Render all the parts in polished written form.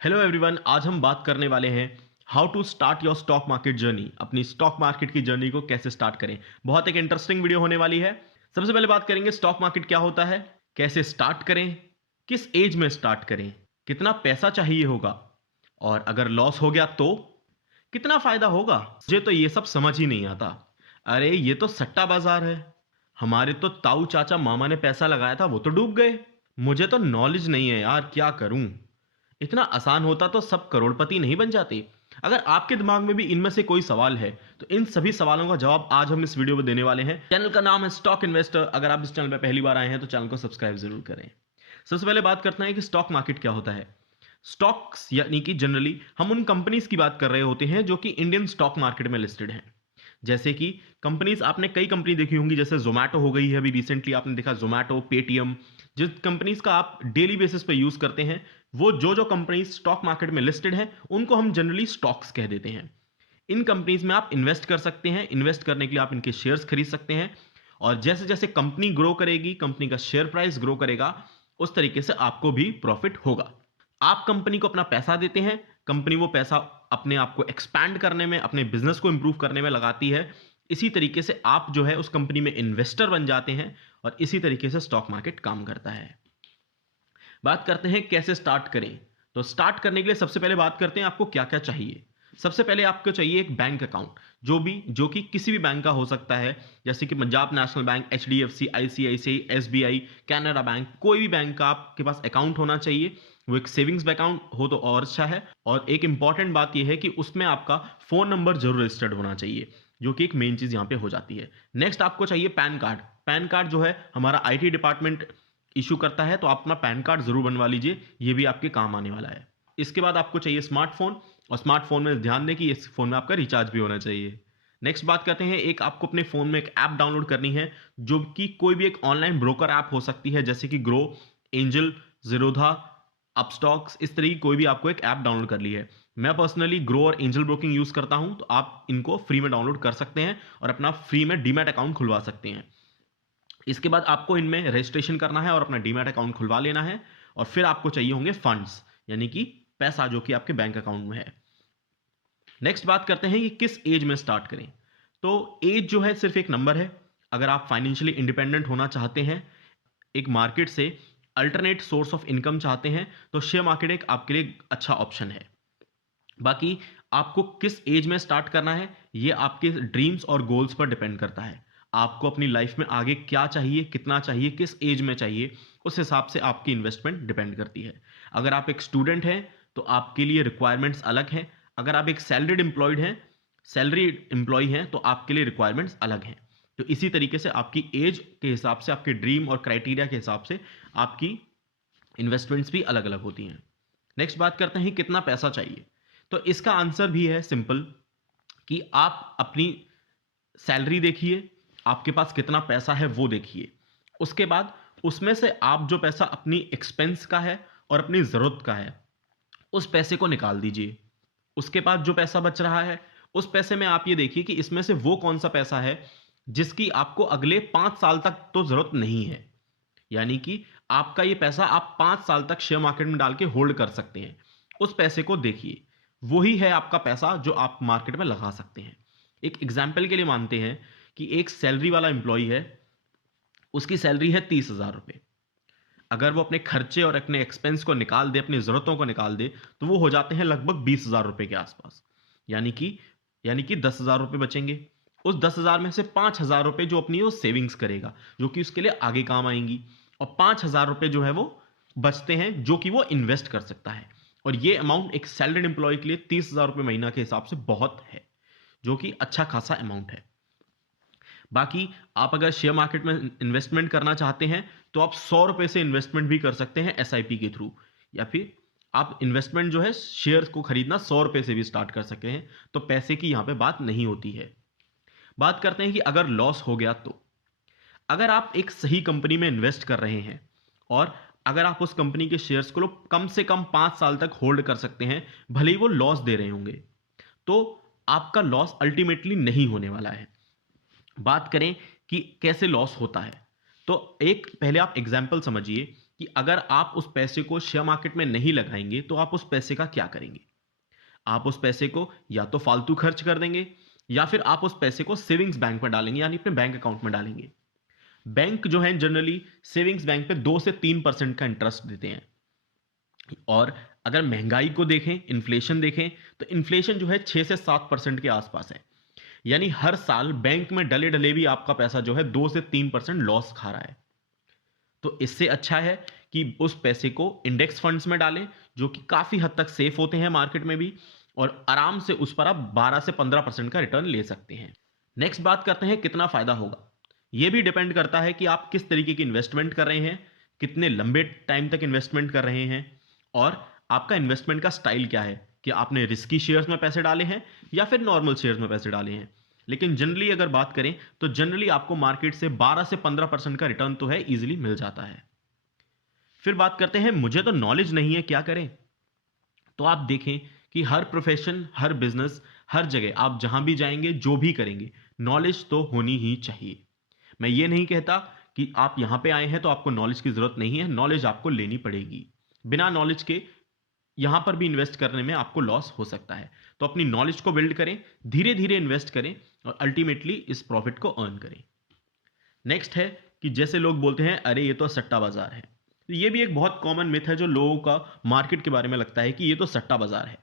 Hello everyone, आज हम बात करने वाले हैं how to start your stock market journey. अपनी स्टॉक मार्केट की जर्नी को कैसे स्टार्ट करें। बहुत एक इंटरेस्टिंग वीडियो होने वाली है। सबसे पहले बात करेंगे स्टॉक मार्केट क्या होता है, कैसे स्टार्ट करें, किस एज में स्टार्ट करें, कितना पैसा चाहिए होगा और अगर लॉस हो गया तो कितना फायदा होगा। मुझे तो ये सब समझ ही नहीं आता। अरे ये तो सट्टा बाजार है। हमारे तो ताऊ चाचा मामा ने पैसा लगाया था, वो तो डूब गए। मुझे तो नॉलेज नहीं है यार, क्या करूं। इतना आसान होता तो सब करोड़पति नहीं बन जाते। अगर आपके दिमाग में भी इनमें से कोई सवाल है तो इन सभी सवालों का जवाब आज हम इस वीडियो में देने वाले हैं। चैनल का नाम है स्टॉक इन्वेस्टर। अगर आप इस चैनल पर पहली बार आए हैं तो चैनल को सब्सक्राइब जरूर करें। सबसे पहले बात करते हैं कि स्टॉक मार्केट क्या होता है। स्टॉक्स यानी कि जनरली हम उन कंपनीज की बात कर रहे होते हैं जो कि इंडियन स्टॉक मार्केट में लिस्टेड हैं। जैसे कि कंपनीज, आपने कई कंपनी देखी होंगी, जैसे जोमैटो हो गई है, अभी रिसेंटली आपने देखा जोमैटो, पेटीएम। जिस कंपनीज का आप डेली बेसिस पे यूज करते हैं, वो जो कंपनीज स्टॉक मार्केट में लिस्टेड हैं उनको हम जनरली स्टॉक्स कह देते हैं। इन कंपनीज में आप इन्वेस्ट कर सकते हैं। इन्वेस्ट करने के लिए आप इनके शेयर्स खरीद सकते हैं और जैसे जैसे कंपनी ग्रो करेगी, कंपनी का शेयर प्राइस ग्रो करेगा, उस तरीके से आपको भी प्रॉफिट होगा। आप कंपनी को अपना पैसा देते हैं, कंपनी वो पैसा अपने आप को एक्सपैंड करने में, अपने बिजनेस को इंप्रूव करने में लगाती है। इसी तरीके से आप जो है उस कंपनी में इन्वेस्टर बन जाते हैं और इसी तरीके से स्टॉक मार्केट काम करता है। बात करते हैं कैसे स्टार्ट करें। तो स्टार्ट करने के लिए सबसे पहले बात करते हैं आपको क्या क्या चाहिए। सबसे पहले आपको चाहिए एक बैंक अकाउंट, जो कि किसी भी बैंक का हो सकता है, जैसे कि Punjab national bank, HDFC, ICICI, SBI, Canara bank. कोई भी बैंक का आपके पास अकाउंट होना चाहिए। वो एक सेविंग्स अकाउंट हो तो और अच्छा है। और एक इंपॉर्टेंट बात यह है कि उसमें आपका फोन नंबर जरूर रजिस्टर्ड होना चाहिए, जो कि एक मेन चीज यहां पे हो जाती है। नेक्स्ट आपको चाहिए पैन कार्ड। पैन कार्ड जो है हमारा आईटी डिपार्टमेंट इशू करता है, तो आप अपना पैन कार्ड जरूर बनवा लीजिए, ये भी आपके काम आने वाला है। इसके बाद आपको चाहिए स्मार्टफोन, और स्मार्टफोन में ध्यान दें कि इस फोन में आपका रिचार्ज भी होना चाहिए। नेक्स्ट बात करते हैं, एक आपको अपने फोन में एक ऐप डाउनलोड करनी है, जो कि कोई भी एक ऑनलाइन ब्रोकर ऐप हो सकती है, जैसे कि ग्रो, एंजल, जीरोधा, अपस्टॉक्स। इस तरह की कोई भी आपको एक ऐप डाउनलोड कर ली है। मैं पर्सनली ग्रो और एंजल ब्रोकिंग यूज करता हूं, तो आप इनको फ्री में डाउनलोड कर सकते हैं और अपना फ्री में डीमैट अकाउंट खुलवा सकते हैं। इसके बाद आपको इनमें रजिस्ट्रेशन करना है और अपना डीमैट अकाउंट खुलवा लेना है। और फिर आपको चाहिए होंगे फंड्स, यानी कि पैसा जो कि आपके बैंक अकाउंट में है। नेक्स्ट बात करते हैं कि किस एज में स्टार्ट करें। तो एज जो है सिर्फ एक नंबर है। अगर आप फाइनेंशियली इंडिपेंडेंट होना चाहते हैं, एक मार्केट से अल्टरनेट सोर्स ऑफ इनकम चाहते हैं, तो शेयर मार्केट एक आपके लिए अच्छा ऑप्शन है। बाकी आपको किस एज में स्टार्ट करना है, ये आपके ड्रीम्स और गोल्स पर डिपेंड करता है। आपको अपनी लाइफ में आगे क्या चाहिए, कितना चाहिए, किस एज में चाहिए, उस हिसाब से आपकी इन्वेस्टमेंट डिपेंड करती है। अगर आप एक स्टूडेंट हैं तो आपके लिए रिक्वायरमेंट्स अलग हैं। अगर आप एक सैलरीड एम्प्लॉयड हैं, सैलरी एम्प्लॉय हैं, तो आपके लिए रिक्वायरमेंट्स अलग हैं। तो इसी तरीके से आपकी एज के हिसाब से, आपके ड्रीम और क्राइटेरिया के हिसाब से आपकी इन्वेस्टमेंट्स भी अलग अलग होती हैं। नेक्स्ट बात करते हैं कितना पैसा चाहिए। तो इसका आंसर भी है सिंपल, कि आप अपनी सैलरी देखिए, आपके पास कितना पैसा है वो देखिए। उसके बाद उसमें से आप जो पैसा अपनी एक्सपेंस का है और अपनी ज़रूरत का है, उस पैसे को निकाल दीजिए। उसके बाद जो पैसा बच रहा है, उस पैसे में आप ये देखिए कि इसमें से वो कौन सा पैसा है जिसकी आपको अगले 5 साल तक तो ज़रूरत नहीं है। यानी कि आपका ये पैसा आप 5 साल तक शेयर मार्केट में डाल के होल्ड कर सकते हैं। उस पैसे को देखिए, वही है आपका पैसा जो आप मार्केट में लगा सकते हैं। एक एग्जाम्पल के लिए मानते हैं कि एक सैलरी वाला एम्प्लॉय है, उसकी सैलरी है 30,000 रुपये। अगर वो अपने खर्चे और अपने एक्सपेंस को निकाल दे, अपनी ज़रूरतों को निकाल दे, तो वो हो जाते हैं लगभग 20,000 रुपये के आसपास। यानी कि 10,000 रुपये बचेंगे। उस 10,000 में से 5,000 रुपये जो अपनी वो सेविंग्स करेगा, जो कि उसके लिए आगे काम आएंगी। और 5,000 रुपये जो है वो बचते हैं, जो कि वो इन्वेस्ट कर सकता है। और ये अमाउंट एक सैलरीड एम्प्लॉय के लिए 30,000 रुपये महीना के हिसाब से बहुत है, जो कि अच्छा खासा अमाउंट है। बाकी आप अगर शेयर मार्केट में इन्वेस्टमेंट करना चाहते हैं, तो आप 100 रुपये से इन्वेस्टमेंट भी कर सकते हैं एसआईपी के थ्रू, या फिर आप इन्वेस्टमेंट जो है शेयर को खरीदना 100 रुपये से भी स्टार्ट कर सकते हैं। तो पैसे की यहां पे बात नहीं होती है। बात करते हैं कि अगर लॉस हो गया तो। अगर आप एक सही कंपनी में इन्वेस्ट कर रहे हैं और अगर आप उस कंपनी के शेयर्स को कम से कम 5 साल तक होल्ड कर सकते हैं, भले ही वो लॉस दे रहे होंगे, तो आपका लॉस अल्टीमेटली नहीं होने वाला है। बात करें कि कैसे लॉस होता है, तो एक पहले आप एग्जाम्पल समझिए कि अगर आप उस पैसे को शेयर मार्केट में नहीं लगाएंगे तो आप उस पैसे का क्या करेंगे। आप उस पैसे को या तो फालतू खर्च कर देंगे या फिर आप उस पैसे को सेविंग्स बैंक में डालेंगे, यानी अपने बैंक अकाउंट में डालेंगे। बैंक जो है जनरली सेविंग्स बैंक पे 2 से 3% का इंटरेस्ट देते हैं। और अगर महंगाई को देखें, इन्फ्लेशन देखें, तो इन्फ्लेशन जो है 6 से 7% के आसपास है। यानी हर साल बैंक में डले डले भी आपका पैसा जो है 2 से 3% लॉस खा रहा है। तो इससे अच्छा है कि उस पैसे को इंडेक्स फंड्स में डालें, जो कि काफी हद तक सेफ होते हैं मार्केट में भी, और आराम से उस पर आप 12 से 15% का रिटर्न ले सकते हैं। नेक्स्ट बात करते हैं कितना फायदा होगा। यह भी डिपेंड करता है कि आप किस तरीके की इन्वेस्टमेंट कर रहे हैं, कितने लंबे टाइम तक इन्वेस्टमेंट कर रहे हैं, और आपका इन्वेस्टमेंट का स्टाइल क्या है, कि आपने रिस्की शेयर्स में पैसे डाले हैं या फिर नॉर्मल शेयर्स में पैसे डाले हैं। लेकिन जनरली अगर बात करें तो जनरली आपको मार्केट से 12 से 15% का रिटर्न तो है, इजीली मिल जाता है। फिर बात करते हैं मुझे तो नॉलेज नहीं है, क्या करें। तो आप देखें कि हर प्रोफेशन, हर बिजनेस, हर जगह आप जहां भी जाएंगे, जो भी करेंगे, नॉलेज तो होनी ही चाहिए। मैं ये नहीं कहता कि आप यहां पे आए हैं तो आपको नॉलेज की जरूरत नहीं है, नॉलेज आपको लेनी पड़ेगी। बिना नॉलेज के यहां पर भी इन्वेस्ट करने में आपको लॉस हो सकता है। तो अपनी नॉलेज को बिल्ड करें, धीरे धीरे इन्वेस्ट करें और अल्टीमेटली इस प्रॉफिट को अर्न करें। नेक्स्ट है कि जैसे लोग बोलते हैं अरे ये तो सट्टा बाजार है। तो ये भी एक बहुत कॉमन मिथ है जो लोगों का मार्केट के बारे में लगता है कि ये तो सट्टा बाजार है।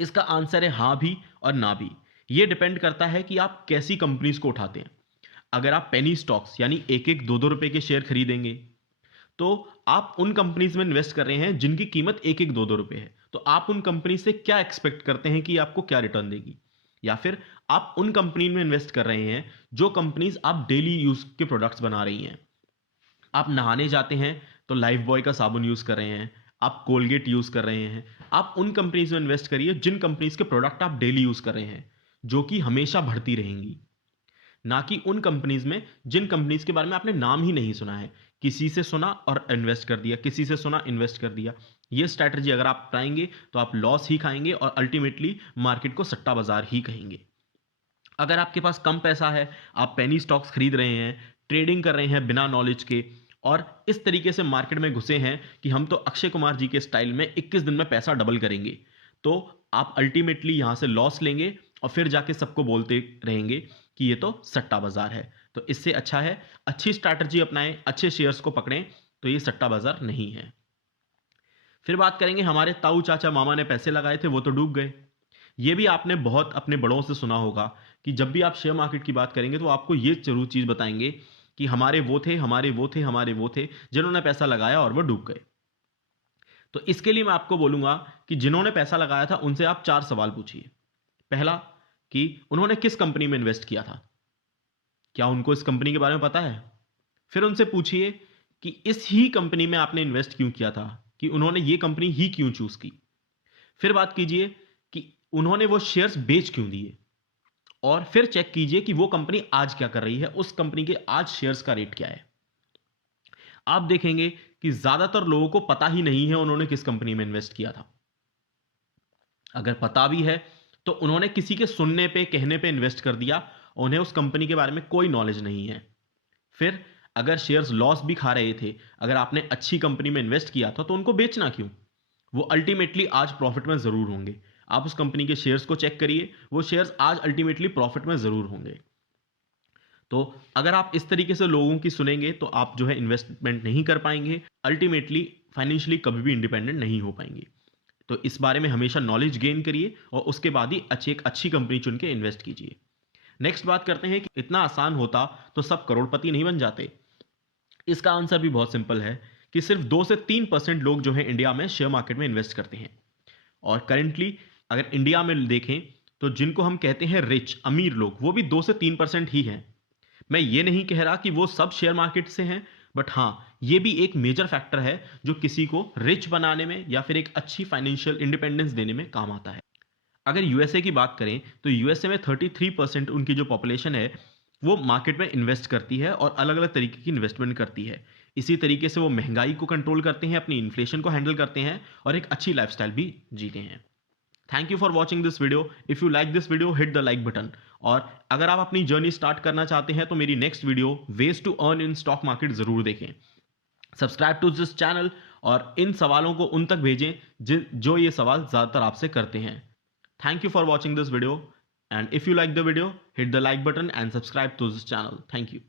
इसका आंसर है हाँ भी और ना भी। ये डिपेंड करता है कि आप कैसी कंपनीज को उठाते हैं। अगर आप पेनी स्टॉक्स यानी एक एक दो दो रुपए के शेयर खरीदेंगे तो आप उन कंपनीज में इन्वेस्ट कर रहे हैं जिनकी कीमत एक एक दो दो रुपए है। तो आप उन कंपनी से क्या एक्सपेक्ट करते हैं कि आपको क्या रिटर्न देगी। या फिर आप उन कंपनी में इन्वेस्ट कर रहे हैं जो कंपनीज आप डेली यूज के प्रोडक्ट्स बना रही हैं। आप नहाने जाते हैं तो लाइफ बॉय का साबुन यूज कर रहे हैं, आप कोलगेट यूज कर रहे हैं। आप उन कंपनीज में इन्वेस्ट करिए जिन कंपनीज के प्रोडक्ट आप डेली यूज कर रहे हैं, जो कि हमेशा बढ़ती रहेंगी। ना कि उन कंपनीज में जिन कंपनीज के बारे में आपने नाम ही नहीं सुना है, किसी से सुना और इन्वेस्ट कर दिया, किसी से सुना इन्वेस्ट कर दिया। ये स्ट्रैटेजी अगर आप अपनाएंगे तो आप लॉस ही खाएंगे और अल्टीमेटली मार्केट को सट्टा बाजार ही कहेंगे। अगर आपके पास कम पैसा है, आप पेनी स्टॉक्स खरीद रहे हैं, ट्रेडिंग कर रहे हैं बिना नॉलेज के, और इस तरीके से मार्केट में घुसे हैं कि हम तो अक्षय कुमार जी के स्टाइल में 21 दिन में पैसा डबल करेंगे, तो आप अल्टीमेटली यहां से लॉस लेंगे और फिर जाके सबको बोलते रहेंगे कि ये तो सट्टा बाजार है। तो इससे अच्छा है अच्छी स्ट्रैटेजी अपनाएं, अच्छे शेयर्स को पकड़ें, तो ये सट्टा बाजार नहीं है। फिर बात करेंगे हमारे ताऊ चाचा मामा ने पैसे लगाए थे वो तो डूब गए। ये भी आपने बहुत अपने बड़ों से सुना होगा कि जब भी आप शेयर मार्केट की बात करेंगे तो आपको ये जरूर चीज बताएंगे कि हमारे वो थे, हमारे वो थे, हमारे वो थे जिन्होंने पैसा लगाया और वो डूब गए। तो इसके लिए मैं आपको बोलूंगा कि जिन्होंने पैसा लगाया था उनसे आप 4 सवाल पूछिए। पहला, कि उन्होंने किस कंपनी में इन्वेस्ट किया था, क्या उनको इस कंपनी के बारे में पता है। फिर उनसे पूछिए कि इस ही कंपनी में आपने इन्वेस्ट क्यों किया था, कि उन्होंने ये कंपनी ही क्यों चूज की। फिर बात कीजिए कि उन्होंने वो शेयर्स बेच क्यों दिए, और फिर चेक कीजिए कि वो कंपनी आज क्या कर रही है, उस कंपनी के आज शेयर्स का रेट क्या है। आप देखेंगे कि ज्यादातर लोगों को पता ही नहीं है उन्होंने किस कंपनी में इन्वेस्ट किया था। अगर पता भी है तो उन्होंने किसी के सुनने पे, कहने पे इन्वेस्ट कर दिया, उन्हें उस कंपनी के बारे में कोई नॉलेज नहीं है। फिर अगर शेयर्स लॉस भी खा रहे थे, अगर आपने अच्छी कंपनी में इन्वेस्ट किया था तो उनको बेचना क्यों, वो अल्टीमेटली आज प्रॉफिट में जरूर होंगे। आप उस कंपनी के शेयर्स को चेक करिए, वो शेयर्स आज अल्टीमेटली प्रॉफिट में जरूर होंगे। तो अगर आप इस तरीके से लोगों की सुनेंगे तो आप जो है इन्वेस्टमेंट नहीं कर पाएंगे, अल्टीमेटली फाइनेंशियली कभी भी इंडिपेंडेंट नहीं हो पाएंगे। तो इस बारे में हमेशा नॉलेज गेन करिए और उसके बाद ही एक अच्छी कंपनी चुन के इन्वेस्ट कीजिए। नेक्स्ट बात करते हैं कि इतना आसान होता तो सब करोड़पति नहीं बन जाते। इसका आंसर भी बहुत सिंपल है कि सिर्फ 2 से 3% लोग जो है इंडिया में शेयर मार्केट में इन्वेस्ट करते हैं। और करेंटली अगर इंडिया में देखें तो जिनको हम कहते हैं रिच, अमीर लोग, वो भी 2 से 3% ही हैं। मैं ये नहीं कह रहा कि वो सब शेयर मार्केट से हैं, बट हाँ, ये भी एक मेजर फैक्टर है जो किसी को रिच बनाने में या फिर एक अच्छी फाइनेंशियल इंडिपेंडेंस देने में काम आता है। अगर यूएसए की बात करें तो यूएसए में 33% उनकी जो पॉपुलेशन है वो मार्केट में इन्वेस्ट करती है और अलग अलग तरीके की इन्वेस्टमेंट करती है। इसी तरीके से वो महंगाई को कंट्रोल करते हैं, अपनी इन्फ्लेशन को हैंडल करते हैं और एक अच्छी लाइफस्टाइल भी जीते हैं। Thank you for watching this video. If you like this video, hit the like button. और अगर आप अपनी जर्नी स्टार्ट करना चाहते हैं तो मेरी next video ways to earn in stock market जरूर देखें। सब्सक्राइब टू दिस चैनल और इन सवालों को उन तक भेजें जो ये सवाल ज़्यादातर आपसे करते हैं। Thank you for watching this video, and if you like the video, hit the like button and subscribe to this channel. Thank you.